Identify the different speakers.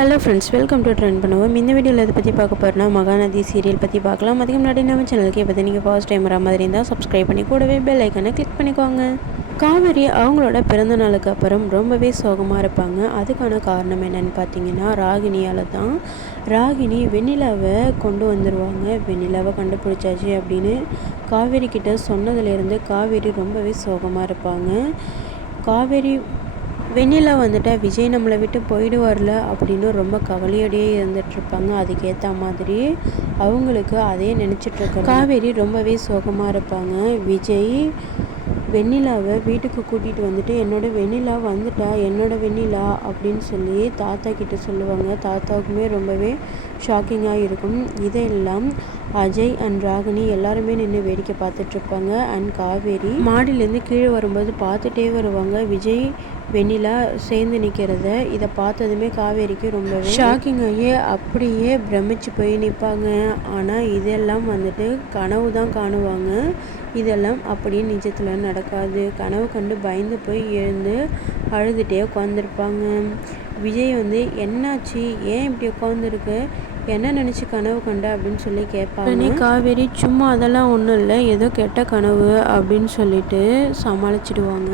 Speaker 1: Hello friends welcome to trend பண்ணுவோம் இந்த வீடியோவில் இதை பற்றி பார்க்க போகிறோம்னா மகாநதி சீரியல் பற்றி பார்க்கலாம். அதுக்கு முன்னாடி நம்ம சேனலுக்கு இப்போ நீங்கள் ஃபர்ஸ்ட் டைம் வர மாதிரி இருந்தால் சப்ஸ்கிரைப் பண்ணி கூடவே பெல் ஐக்கனை கிளிக் பண்ணிக்கோங்க. காவேரி அவங்களோட பிறந்த நாளுக்கு அப்புறம் ரொம்பவே சோகமாக இருப்பாங்க. அதுக்கான காரணம் என்னன்னு பார்த்தீங்கன்னா ராகினியால் தான் ராகினி வெண்ணிலாவை கொண்டு வந்துடுவாங்க வெண்ணிலாவை கண்டுபிடிச்சாச்சு அப்படின்னு காவேரி கிட்ட சொன்னதுலேருந்து காவேரி ரொம்பவே சோகமாக இருப்பாங்க. காவேரி வெண்ணிலா வந்துட்டா விஜய் நம்மளை விட்டு போயிடுவார்ல அப்படின்னு ரொம்ப கவலையோடையே இருந்துகிட்ருப்பாங்க அதுக்கேற்ற மாதிரி அவங்களுக்கு அதே நினச்சிட்ருக்க காவேரி ரொம்பவே சோகமாக இருப்பாங்க. விஜய் வெண்ணிலாவை வீட்டுக்கு கூட்டிகிட்டு வந்துட்டு என்னோட வெண்ணிலா வந்துட்டா என்னோட வெண்ணிலா அப்படின்னு சொல்லி தாத்தா கிட்டே சொல்லுவாங்க. தாத்தாவுக்குமே ரொம்பவே ஷாக்கிங்காக இருக்கும். இதையெல்லாம் அஜய் அண்ட் ராகினி எல்லாருமே நின்று வேடிக்கை பார்த்துட்ருப்பாங்க. அண்ட் காவேரி மாடியிலேருந்து கீழே வரும்போது பார்த்துட்டே வருவாங்க. விஜய் வெண்ணிலா சேர்ந்து நிற்கிறத இதை பார்த்ததுமே காவேரிக்கு ரொம்பவே ஷாக்கிங் ஆகி அப்படியே பிரமிச்சு போய் நிற்பாங்க ஆனால் இதெல்லாம் வந்துட்டு கனவு தான் காணுவாங்க. இதெல்லாம் அப்படியே நிஜத்தில் நடக்காது. கனவு கண்டு பயந்து போய் எழுந்து அழுதுகிட்டே உட்காந்துருப்பாங்க விஜய் வந்து என்னாச்சு? ஏன் இப்படி உட்காந்துருக்கு என்ன நினச்சி கனவு கண்ட? அப்படின்னு சொல்லி கேட்பாங்க. காவேரி சும்மா அதெல்லாம் ஒன்றும் இல்லை. ஏதோ கெட்ட கனவு. அப்படின்னு சொல்லிட்டு சமாளிச்சிடுவாங்க.